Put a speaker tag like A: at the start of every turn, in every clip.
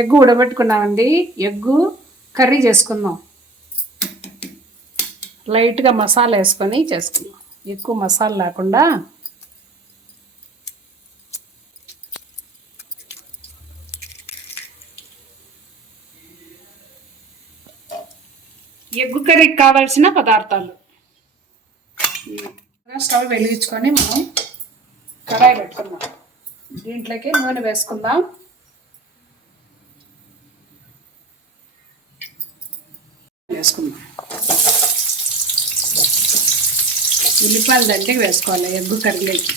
A: Egg ఉడబెట్టుకున్నామండి. Egg curry చేసుకుందాం. లైట్గా మసాలా వేసుకొని చేసుకుందాం. ఎక్కువ మసాలా లేకుండా ఎగ్గు కర్రీకి కావాల్సిన పదార్థాలు. స్టవ్ వెలిగించుకొని మనం కడాయి పెట్టుకుందాం. దీంట్లోకి నూనె వేసుకుందాం. వేసుకుందాం. ఉల్లిపాయలు దంటికి వేసుకోవాలి ఎగ్గు కర్రీలోకి.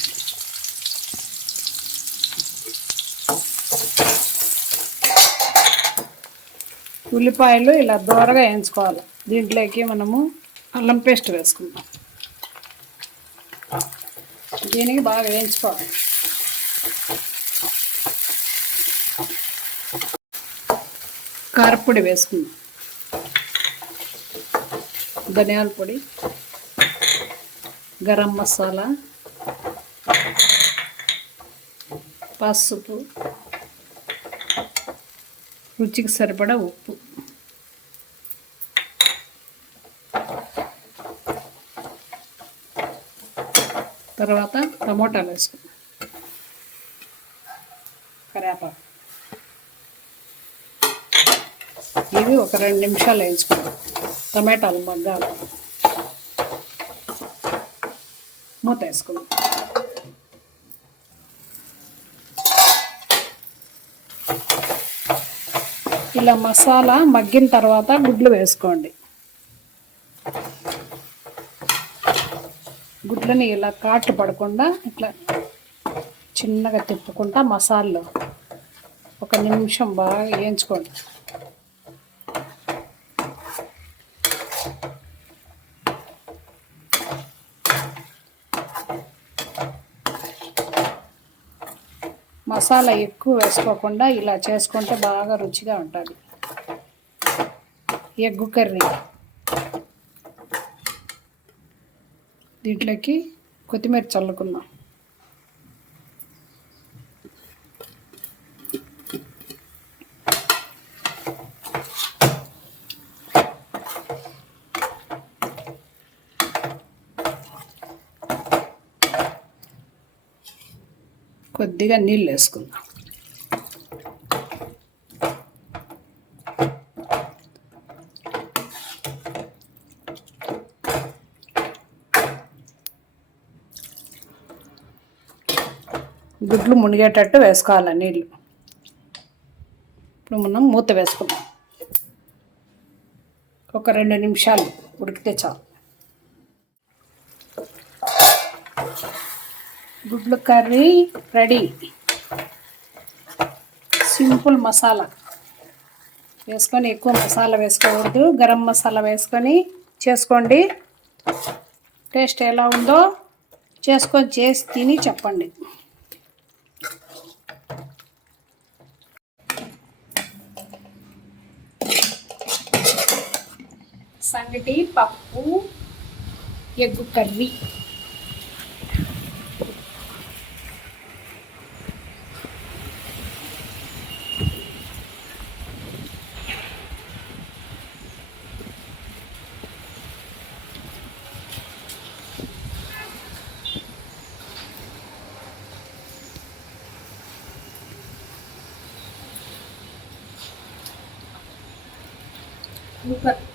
A: ఉల్లిపాయలు ఇలా దూరగా వేయించుకోవాలి. దీంట్లోకి మనము అల్లం పేస్ట్ వేసుకుందాం. దీనికి బాగా వేయించుకోవాలి. కారపొడి వేసుకుందాం. ధనియాల పొడి గరం మసాలా పసుపు రుచికి సరిపడా ఉప్పు. తర్వాత టమోటాలు వేసుకుందాం కరేపాకు ఇవి ఒక రెండు నిమిషాలు వేయించుకుందాం. టమాటాలు మగ్గాలి. మూత వేసుకుందాం. ఇలా మసాలా మగ్గిన తర్వాత గుడ్లు వేసుకోండి. గుడ్లని ఇలా కాటు పడకుండా ఇట్లా చిన్నగా తిప్పుకుంటా మసాల్లో ఒక నిమిషం బాగా వేయించుకోండి. మసాలా ఎక్కువ వేసుకోకుండా ఇలా చేసుకుంటే బాగా రుచిగా ఉంటుంది. Egg curry. దీంట్లోకి కొత్తిమీర చల్లుకుందాం. కొద్దిగా నీళ్ళు వేసుకుందాం. గుడ్లు మునిగేటట్టు వేసుకోవాలి నీళ్ళు. ఇప్పుడు మనం మూత వేసుకుందాం. ఒక రెండు నిమిషాలు ఉడికితే చాలు. గుడ్లు కర్రీ రెడీ. సింపుల్ మసాలా. వేసుకొని ఎక్కువ మసాలా వేసుకోవద్దు గరం మసాలా వేసుకొని చేసుకోండి. టేస్ట్ ఎలా ఉందో చేసుకొని చేసి తిని చెప్పండి. సంగటి పప్పు ఎగ్గు కర్రీ. Look.